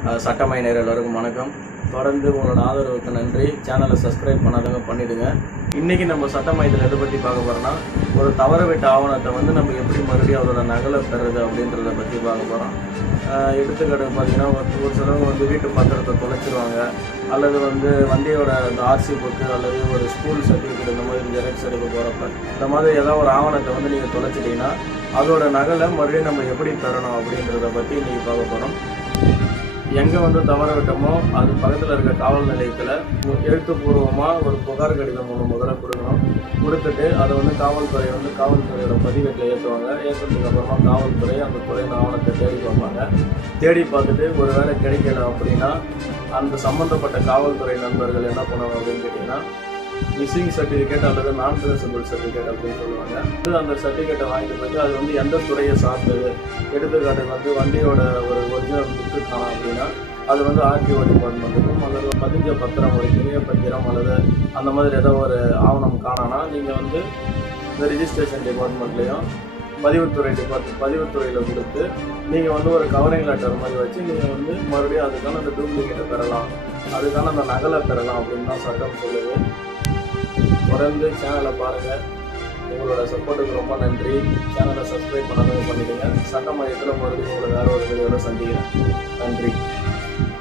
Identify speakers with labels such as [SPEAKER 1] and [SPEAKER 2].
[SPEAKER 1] அஹ், சட்டமயினர் எல்லோருக்கும் வணக்கம். தொடர்ந்து உங்களோட ஆதரவுக்கு நன்றி. சேனலை சப்ஸ்கிரைப் பண்ணாதவங்க பண்ணிடுங்க. இன்றைக்கி நம்ம சட்டமயத்தில் எதை பற்றி பார்க்க போகிறோன்னா ஒரு தவறவிட்ட ஆவணத்தை வந்து நம்ம எப்படி மறுபடியும் அதோட நகலை பெறுறது அப்படின்றத பற்றி பார்க்க போகிறோம் எடுத்துக்காட்டுக்கு பார்த்தீங்கன்னா ஒரு சிலவங்க வந்து வீட்டு பத்திரத்தை தொலைச்சிருவாங்க அல்லது வந்து வண்டியோட அந்த ஆர்சி புக்கு அல்லது ஒரு ஸ்கூல் சர்டிஃபிகேட் இந்த மாதிரி ஜெராக்ஸ் எடுக்க போகிறப்ப இந்த மாதிரி ஏதாவது ஒரு ஆவணத்தை வந்து நீங்கள் தொலைச்சிட்டிங்கன்னா அதோட நகலை மறுபடியும் நம்ம எப்படி பெறணும் அப்படின்றத பற்றி இன்றைக்கி பார்க்க போகிறோம் எங்கே வந்து தவற விட்டோமோ அது பக்கத்தில் இருக்க காவல் நிலையத்தில் எழுத்துப்பூர்வமாக ஒரு புகார் கடிதம் ஒன்று முதல்ல கொடுக்கணும். கொடுத்துட்டு அதை வந்து காவல்துறை வந்து காவல்துறையோட பதிவேட்டில் ஏற்றுவாங்க ஏற்றதுக்கு அப்புறமா காவல்துறை அந்த துறையின் ஆவணத்தை தேடி பார்ப்பாங்க தேடி பார்த்துட்டு ஒரு வேளை கிடைக்கல அப்படின்னா அந்த சம்மந்தப்பட்ட காவல்துறை நண்பர்கள் என்ன பண்ணுவாங்க அப்படின்னு கேட்டிங்கன்னா மிஸ்ஸிங் சர்டிஃபிகேட் அல்லது நான் ட்ரெசபிள் சர்டிஃபிகேட் அப்படின்னு சொல்லுவாங்க. அது அந்த சர்டிஃபிகேட்டை வாங்கிட்டு போயிட்டு அது வந்து எந்த துறையை சார்ந்தது? எடுத்துக்காட்டுக்கு வந்து வண்டியோட ஒரு ஒரிஜினல் புக்கு காணும் அப்படின்னா அது வந்து ஆர்டிஓ டிபார்ட்மெண்ட்டுக்கும் அல்லது பதிஞ்ச பத்திரம் ஒரு இணைய பத்திரம் அல்லது அந்த மாதிரி ஏதோ ஒரு ஆவணம் காணனா நீங்கள் வந்து இந்த ரிஜிஸ்ட்ரேஷன் டிபார்ட்மெண்ட்லேயும் பதிவுத்துறை டிபார்ட்மெண்ட் பதிவுத்துறையில் கொடுத்து நீங்கள் வந்து ஒரு கவரிங் லெட்டர் மாதிரி வச்சு நீங்கள் வந்து மறுபடியும் அதுக்கான அந்த டூப்ளிகேட்டை பெறலாம். அதுக்கான அந்த நகலை பெறலாம் அப்படின்னு தான் சட்டம் சொல்லுது. தொடர்ந்து சேனலை பாருங்கள் உங்களோட சப்போர்ட்டுக்கு ரொம்ப நன்றி. சேனலை சப்ஸ்கிரைப் பண்ணாதவங்க பண்ணிடுங்க. சட்ட மையத்தில் மறுபடியும் உங்களை வேறு ஒரு வீடியோவில் சந்திக்கிறேன். நன்றி.